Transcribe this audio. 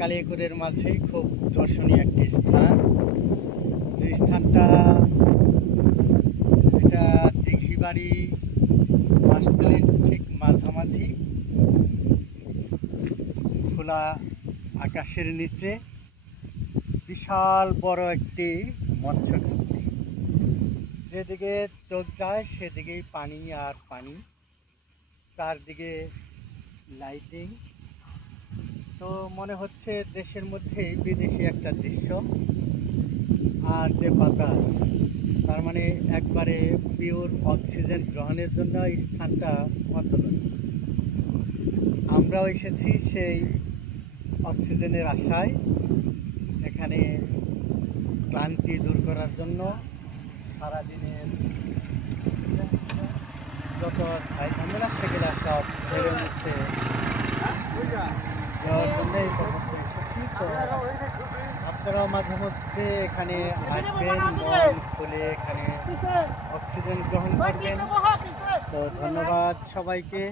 কালিয়াকৈরের মাঝেই খুব দর্শনীয় একটি স্থান। যে স্থানটা এটা দিঘিবাড়ি বাসতলির ঠিক মাঝামাঝি, খোলা আকাশের নিচে বিশাল বড় একটি মৎস্যঘাটতি। যেদিকে চোখ যায় সেদিকেই পানি আর পানি, চারদিকে লাইটিং। তো মনে হচ্ছে দেশের মধ্যেই বিদেশি একটা দৃশ্য। আর যে বাতাস, তার মানে একবারে পিওর অক্সিজেন গ্রহণের জন্য এই স্থানটা অতুলনীয়। আমরাও এসেছি সেই অক্সিজেনের আশায়, এখানে ক্লান্তি দূর করার জন্য, সারাদিনের যত ঝামেলা সেগুলো সব ছেড়ে মুছে যাওয়ার জন্য এই পর্যন্ত এসেছি। তো আপনারাও মাঝে মধ্যে এখানে আসবেন, মন খুলে এখানে অক্সিজেন গ্রহণ করবেন। তো ধন্যবাদ সবাইকে।